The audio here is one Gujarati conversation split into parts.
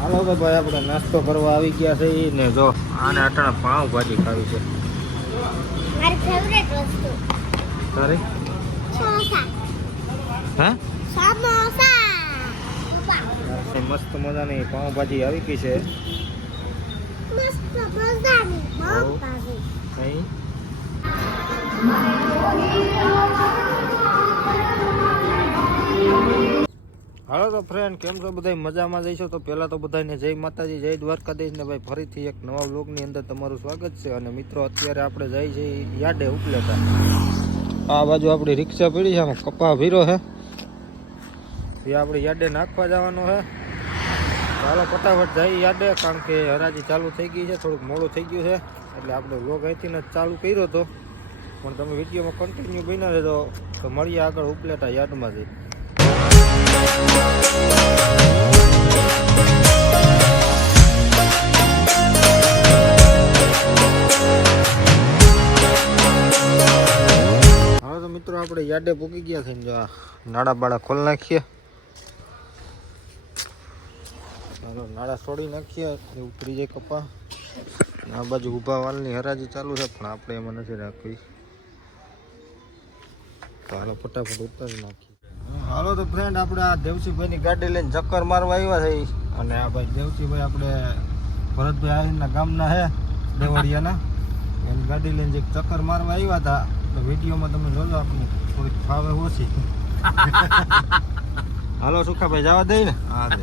હાલો તો ભાઈ આપણે નાસ્તો કરવા આવી ગયા છે ને જો આને અટાણે પાઉં ભાજી ખાવી છે. મારી ફેવરેટ વસ્તુ તારી સમોસા. હે સમોસા મસ્ત મજાની પાઉં ભાજી આવી ગઈ છે. મસ્ત મજાની પાઉં ભાજી. અહીં હાલો તો ફ્રેન્ડ કેમ છો બધા મજામાં જઈશો. તો પહેલા તો બધાને જય માતાજી જય દ્વારકાધીશ ને ભાઈ ફરીથી એક નવા વ્લોગની અંદર તમારું સ્વાગત છે. અને મિત્રો અત્યારે આપણે જઈ છીએ યાડે ઉપલેટા. આ બાજુ આપણી રિક્ષા પડી છે, આમાં કપા ભીરો છે એ આપણે યાડે નાખવા જવાનો છે. ચાલો ફટાફટ જઈ યાડે, કારણ કે હરાજી ચાલુ થઈ ગઈ છે, થોડુંક મોડું થઈ ગયું છે એટલે આપણે વ્લોગ અહીંથી જ ચાલુ કર્યો હતો. પણ તમે વિડીયોમાં કન્ટિન્યુ બન્યા રહેજો તો મળીએ આગળ ઉપલેટા યાર્ડમાં જઈ. હવે તો મિત્રો આપણે યાર્ડે પૂકી ગયા છે ને જો નાડા બાડા ખોલી નાખીએ. નાડા છોડી નાખીએ એટલે ઉતરી જાય કપા. આ બાજુ ઊભા વાલની હરાજી ચાલુ છે પણ આપણે એમાં નથી રાખવી. તો હાલો ફટાફટ ઉતારી નાખીએ. હાલો તો ફ્રેન્ડ આપણે આ દેવસીભાઈની ગાડી લઈને ચક્કર મારવા આવ્યા છે. અને આ ભાઈ દેવસીભાઈ આપણે ભરતભાઈ આહિરના ગામના છે દેવળિયાના. એની ગાડી લઈને એક ચક્કર મારવા આવ્યા હતા. તો વિડીયોમાં તમે જોજો આપણે થોડીક ફાવે ઓછી. હાલો સુખાભાઈ જવા દઈ ને. હા દે.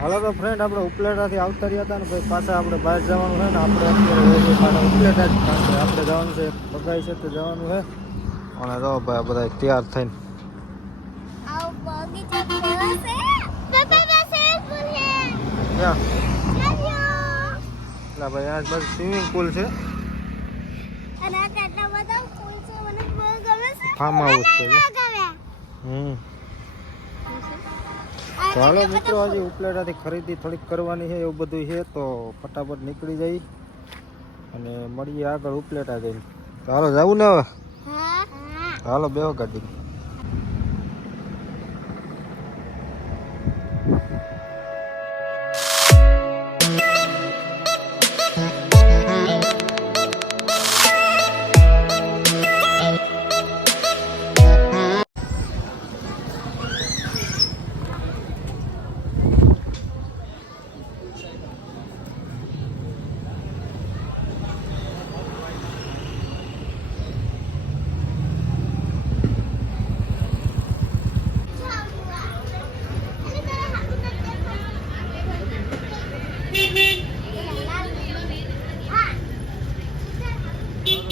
હાલો તો ફ્રેન્ડ આપણે ઉપલેટાથી આવતા રહ્યા હતા ને ભાઈ પાછા આપણે બહાર જવાનું છે ને. આપણે અત્યારે પાછા ઉપલેટા જ, કારણ કે આપણે જવાનું છે બગાઈ છે તો જવાનું છે. અને જો ભાઈ બધા તૈયાર થઈને એટલે ભાઈ આ બસ સ્વિમિંગ પુલ છે, ફાર્મ હાઉસ છે. તો હાલો મિત્રો હજી ઉપલેટાથી ખરીદી થોડીક કરવાની છે એવું બધું છે. તો ફટાફટ નીકળી જઈ અને મળીએ આગળ ઉપલેટા જઈને. તો હાલો જવું ને હવે. હાલો બેહો ગાડી.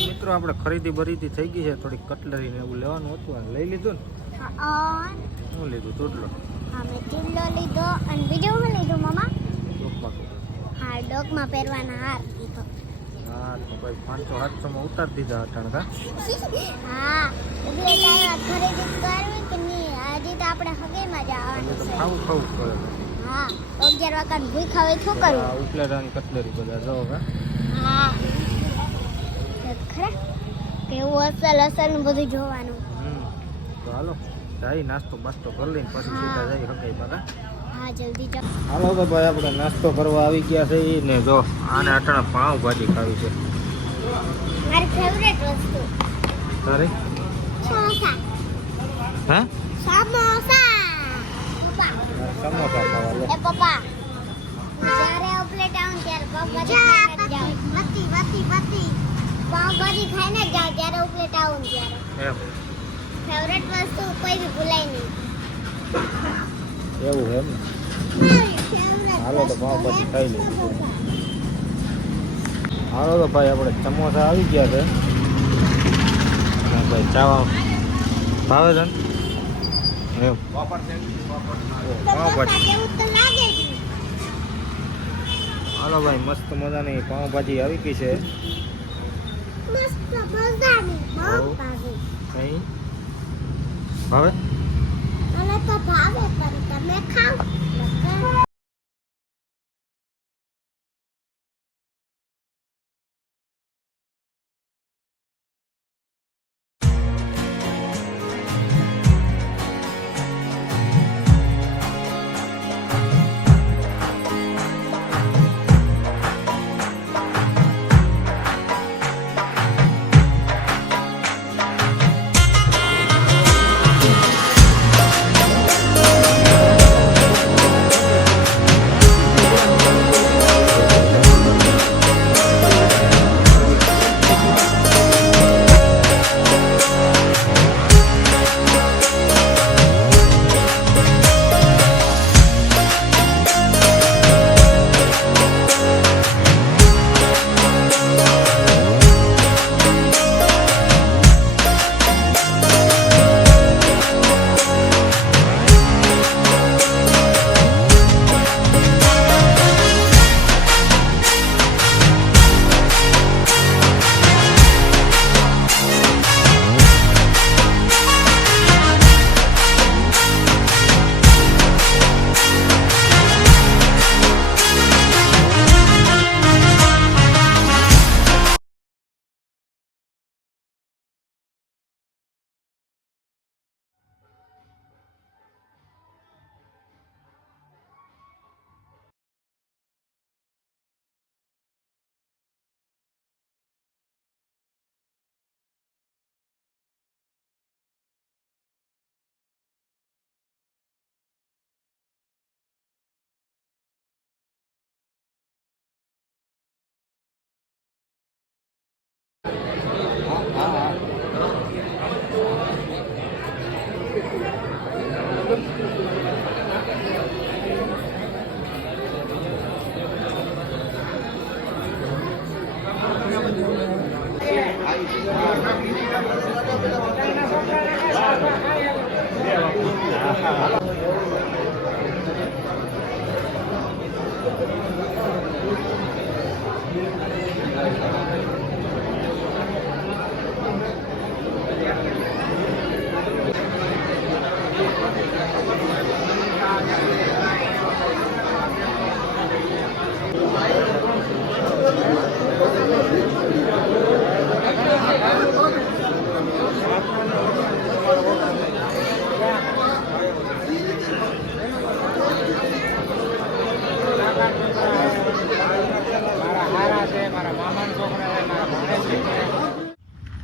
મિત્રો આપણે ખરીદી બરીદી થઈ ગઈ છે, થોડીક કટલરી ને એવું લેવાનું હતું. લઈ લીધું ને? શું લીધું? ચૂડલો. હા મેં ચૂડલો લીધો. અને બીજું શું લીધું મમ્મા? હા ડોકમાં પહેરવાના હાર લીધો. હા તો ભાઈ 500-700 માં ઉતારી દીધા અટાણ કા. હા એટલે ખરીદી કરવી કે નહીં? હજી તો આપણે હગેમાં જવાનું છે. ખાવું કરે. હા 11 વાગ્યાની ભૂખ આવે શું કરવું? ઉપલેટાની કટલરી બધા જો કા. હા ખરા કેવું અસલ નું બધું જોવાનું. તો હાલો જાય નાસ્તો બાસ્તો કરી લઈને પછી સીધા જાય હકાઈ બાકા. હા જલ્દી જાઓ. હાલો તો ભાઈ આપણે નાસ્તો કરવા આવી ગયા છે ને જો આને અટાણે પાઉં ભાજી ખાવી છે. મારી ફેવરેટ વસ્તુ. તારી સમોસા. હે સમોસા. સમોસા ખાવા લે. એ પપ્પા ઉપલેટ આવું ત્યારે પાવભાજી પાવભાજી ખાઈને જ જાવ ત્યારે ઉપલેટ આવું ત્યારે એમ ફેવરેટ વસ્તુ કોઈ બી ભૂલાય નહીં એવું એમ ને હાલો તો પાવભાજી ખાઈ લઈએ હાલો તો ભાઈ આપણે સમોસા આવી ગયા છે અને ભાઈ ચાવા ભાવે છે ને એમ પાવભાજી એવું તો લાગે જ હાલો ભાઈ મસ્ત મજાની પાવભાજી આવી ગઈ છે મસ્ત મજાની બહુ ભાવે કઈ ભાવે મને તો ભાવે પણ તમે ખાવ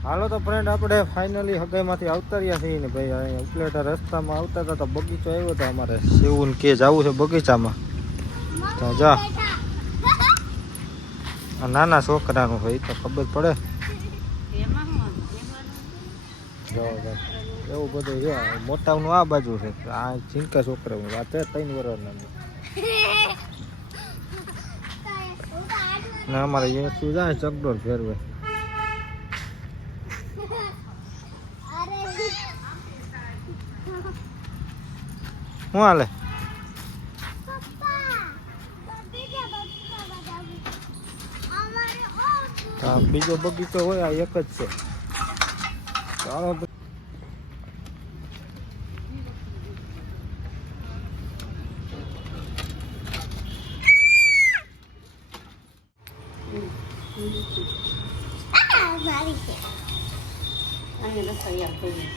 હાલો તો ફ્રેન્ડ આપણે ફાઇનલી હગાઈમાંથી આવતા રહ્યા છીએ ને ભાઈ અહીંયા ઉપલેટા રસ્તામાં આવતા હતા તો બગીચો આવ્યો હતો અમારે શિવન કે જવું છે બગીચામાં તો જા આ નાના છોકરાનું ભાઈ તો ખબર પડે એવું બધું છે મોટાનું આ બાજુ છે આ ચીંકા છોકરાનું આ તે 3 વર્ષના ને અમારે અહીંયા શું જાય ચકડોળ ફેરવે શું હાલે બીજો બગીચો હોય આ એક જ છે ચાલો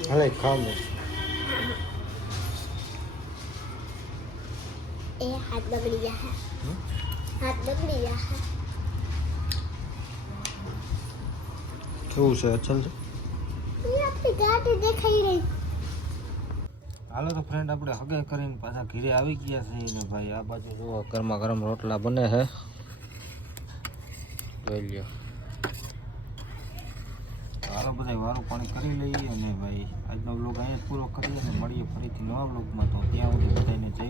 હાલે ખાવ એ હાથ બગડી ગયા હાથ બગડી ગયા કેવું છે અચલ છે એ આપણી ગાડી દેખાઈ રહી હાલો તો ફ્રેન્ડ આપણે હગે કરીને પાછા ઘરે આવી ગયા છે ને ભાઈ આ બાજુ જો ગરમા ગરમ રોટલા બને છે જોઈ લ્યો. હાલો બધા વારું પાણી કરી લઈએ અને ભાઈ આજનો વ્લોગ અહીંયા જ પૂરો કરીએ અને મળીએ ફરીથી નવા વ્લોગમાં. તો ત્યાં સુધી બધાને જય